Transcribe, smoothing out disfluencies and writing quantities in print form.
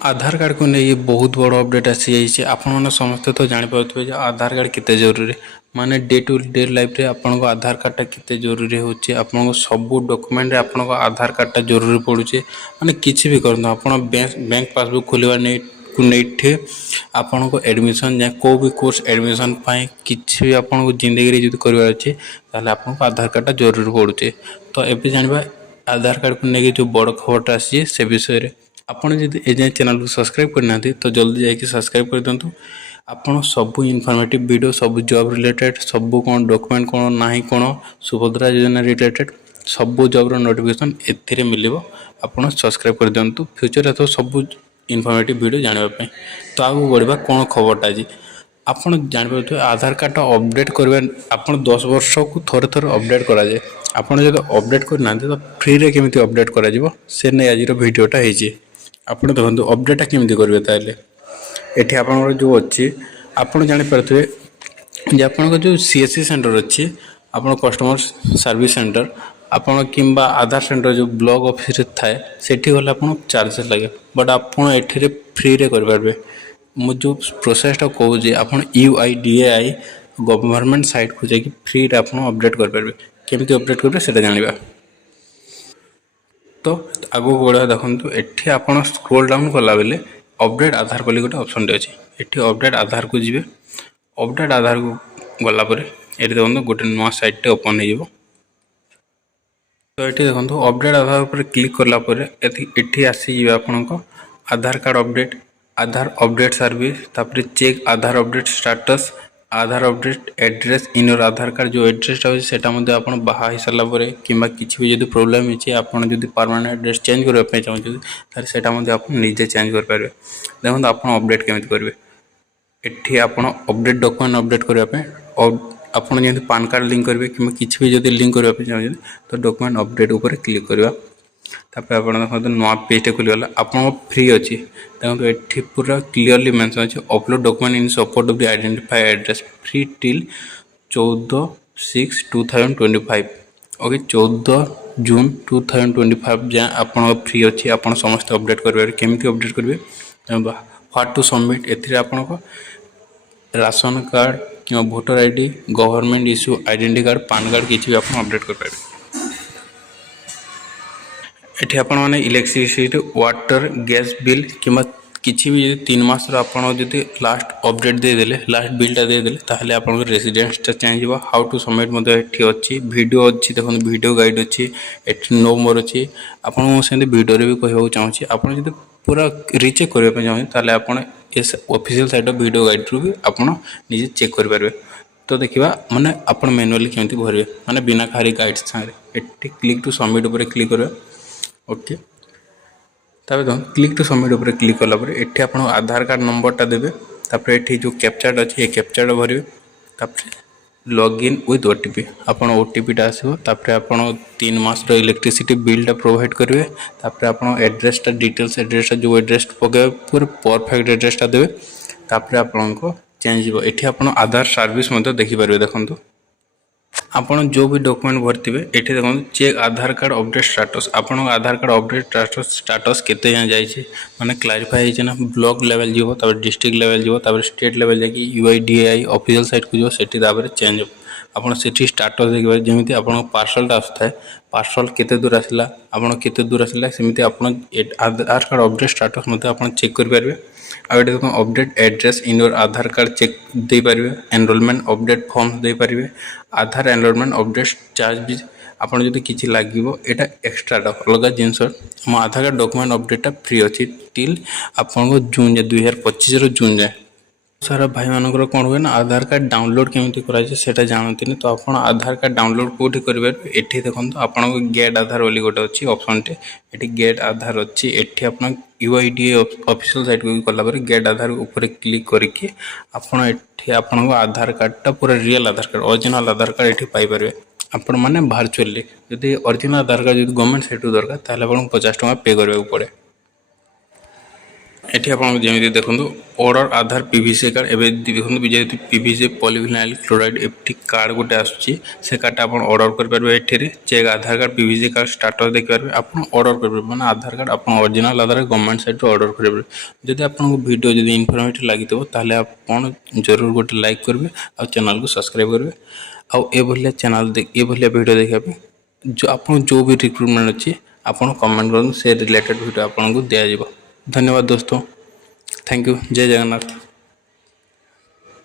आधार card को नहीं बहुत बड़ अपडेट आसी जाइए। आपण मैंने समस्ते तो जापे आधार कार्ड केते जरूरी माने डे टू डे लाइफ रे आपन आधार कार्डटा केते जरूरी होची। आपन सब डॉक्यूमेंट रे आपन आधार कार्डटा जरूरी पड़ुचे। माने किछि भी करन आपन बैंक पासबुक खोलिबा नहीं को नहीं आपन को एडमिशन जाए को भी कोर्स एडमिशन पाए किछि भी आपन को जिंदगी रे जदि करबार अछि ताले आपन को आधार कार्डटा जरूरी पड़ुचे। तो एबे जानबा आधार कार्ड को लेके जो बड़ खबरटा आसी से विषय रे आपन जदि ए जाय चैनल को सब्सक्राइब करना तो जल्दी जाके सब्सक्राइब कर दिंतु। आपन सब इनफॉर्मेटिव वीडियो सब जॉब रिलेटेड सब कौन डॉक्यूमेंट कौन नाही कौन सुभद्रा योजना रिलेटेड सब जॉब नोटिफिकेशन एथिरे मिलिबो। आपन सब्सक्राइब कर दिंतु फ्यूचर तो सब इनफॉर्मेटिव वीडियो जानबा पई। तो आगु बढ़िबा कौन खबरटा जी आपन जानबे आधार कार्ड अपडेट करबे आपन 10 वर्ष को थोड़े थोड़े अपडेट करा जाए। आपन जब अपडेट करना तो फ्री रे केमिति अपडेट करा जिवो से नै आज वीडियोटा हेजी। आपन देखो अपडेटा केमिति करबे ताले एठी आपन जो अच्छी आपन जानि परथबे जे आपन जो सीएससी सेंटर अच्छी आपन कस्टमर सर्विस सेंटर आपन किंबा आधार सेंटर जो ब्लॉक ऑफिस थाए सेठी गले आपन चार्जेस लगे बट आपन एठी रे फ्री रे कर परबे। मु जो प्रोसेसटा कहू जे आपन यूआईडीएआई गवर्नमेंट साइट को जाकि फ्री रे आपन अपडेट कर परबे। केमिति अपडेट करबे सेटा जानिबा। तो आगो बढ़ा देखो एठी आपन स्क्रॉल डाउन कला बेले अपडेट आधार बोली गोटे ऑप्शन टे अछि। एठी अपडेट आधार को जिवे अपडेट आधार को गला परे एठी देखो गोटे नवा साइट टे ओपन हो। तो एठी देखो अपडेट आधार पर क्लिक करला परे एठी आसी जिवे आपन को Aadhaar card update Aadhaar update service तापर check Aadhaar update status Aadhaar update address in your Aadhaar card जो एड्रेस होची सेटा मध्ये आपण बाहा ही सरला परे किंबा किछि भी जदी प्रॉब्लम हिची आपण जदी परमानेंट एड्रेस चेंज करबा पे चाहू तार सेटा मध्ये आपण निजे चेंज कर पारे। देखो आपण अपडेट केमिति करबे एठी आपण अपडेट डॉक्यूमेंट अपडेट करबा पे और आपण जदी पैन कार्ड लिंक करबे किंबा किछि भी जदी लिंक करबा पे चाहू तो डॉक्यूमेंट अपडेट ऊपर क्लिक करबा। तापर आपण देखो नवा पेज टे खुली गला आपण फ्री अछि। देखो एठी पूरा क्लियरली मेंशन अछि upload document in support of the identify address free till 14/6/2025 okay 14 जून 2025 जा आपण फ्री अछि। आपण समस्त अपडेट करबे केमिति अपडेट करबे व्हाट टू सबमिट एथिरे आपण को राशन कार्ड कि voter ID government issue identity card pan card किछि भी आपण अपडेट कर पाबे। एठी आपण माने इलेक्ट्रिसिटी वाटर गैस बिल किंबा किछि भी 3 मास रो आपण जदी लास्ट अपडेट दे देले लास्ट बिलटा दे देले ताहले आपण रेसिडेंस टा चेंज हो। हाउ टू सबमिट मध्ये एठी अछि वीडियो अछि देखो वीडियो गाइड अछि एठी नो मोर अछि। आपण सेंते वीडियो रे भी कहबो चाहू छी आपण जदी पूरा रीचेक करबा पे चाहू ताहले आपण इस official site of video guide रू भी आपण निजे चेक कर परबे। तो देखिबा माने आपण मैनुअली केमति भरबे माने बिना खारी गाइड संगे एठी क्लिक टू सबमिट ऊपर क्लिक करबे ओके। तबे तो क्लिक टू सबमिट ऊपर क्लिक कला पर एठी आपण आधार कार्ड नंबरटा देबे तापर एठी जो कैप्चाटा अछि ए कैप्चाटा भरबे तापर लॉगिन विथ ओटीपी आपण ओटीपीटा आसीबो तापर आपण 3 मास रो इलेक्ट्रिसिटी बिलटा प्रोवाइड करबे तापर आपण एड्रेसटा डिटेल्स एड्रेसटा जो एड्रेस पके पूरा परफेक्ट एड्रेसटा देबे तापर आपण को चेंज हो। एठी आपण आधार सर्विस मध्ये देखि परबे देखंतु आपण जो भी डॉक्यूमेंट भरतिबे एठी देखो चेक आधार कार्ड अपडेट स्टेटस आपण आधार कार्ड अपडेट स्टेटस केते जा जाय छै माने क्लैरिफाई होय छै ना ब्लॉक लेवल जीवो तब डिस्ट्रिक्ट लेवल जीवो तब स्टेट लेवल जाकी यूआईडीएआई ऑफिशियल साइट को जो सेठी दाबरे चेंज आपण सेठी स्टेटस देखिबा जेमिति आपण पार्सलटा आस्थाय पार्सल केते दूर आसला आपण केते दूर आसला सेमिति आपण आधार कार्ड अपडेट स्टेटस मध्ये आपण चेक कर परबे। आ एटा देखो update address in your Aadhaar card check दे परबे एनरोलमेंट अपडेट फॉर्म दे परबे आधार एनरोलमेंट अपडेट चार्ज भी आपण जदी किछि लागिवो एटा एक्स्ट्राटा अलग जिंस मो आधार कार्ड डॉक्यूमेंट अपडेटटा फ्री अछि टिल आपण को जून 2025 रो जून जाय। सारा भाई मानकर कौन हुए ना आधार कार्ड डाउनलोड केमिति करा छै सेटा जानते तो आपण आधार कार्ड डाउनलोड कोठी करबे एठी देखंतु आपण को गेट आधार वाली गोटे अछि ऑप्शन टे एठी गेट आधार अछि एठी आपण यूआईडीए ऑफिशियल साइट को कला पर गेट आधार ऊपर क्लिक करके आपण एठी आपण को आधार कार्डटा पूरा रियल आधार कार्ड ओरिजिनल आधार कार्ड एठी पाई परबे आपण माने वर्चुअली यदि ओरिजिनल आधार कार्ड यदि गवर्नमेंट साइट दरकार ताले आपण 50 टका पे करबे पड़े। এটি আপনার যেমি দেখুন অর্ডর আধার পিভিসি কার্ড এবে দেখুন যেহেতু PVC polyvinyl chloride FT card গোটে আসুচি সে কার্ডটা আপনার অর্ডর করে এটি চেক আধার কার্ড পিভিসি কার্ড স্টাটস দেখিপারে আপনার অর্ডর করে মানে আধার কার্ড আপনার অরিজিনাল আধার গভর্নমেন্ট সাইট অর্ডর করে যদি আপনার ভিডিও যদি ইনফরমেটিভ লাগি তাহলে আপনার জরুর গোটে লাইক করবে আর চ্যানেল को सब्सक्राइब করবে ଆଉ ଏଭଳିଆ ଚ୍ୟାନେଲ୍ ଏଭଳିଆ ଭିଡ଼ିଓ ଦେଖିବା ପାଇଁ ଆପଣ ଯେଉଁ ବି ରିକ୍ରୁଟମେଣ୍ଟ ଅଛି ଆପଣ କମେଣ୍ଟ କରନ୍ତୁ ସେ ରିଲେଟେଡ୍ ଭିଡ଼ିଓ ଆପଣଙ୍କୁ ଦିଆଯିବ। ଧନ୍ୟବାଦ ଦୋସ୍ତ, थैंक यू, जय जगन्नाथ।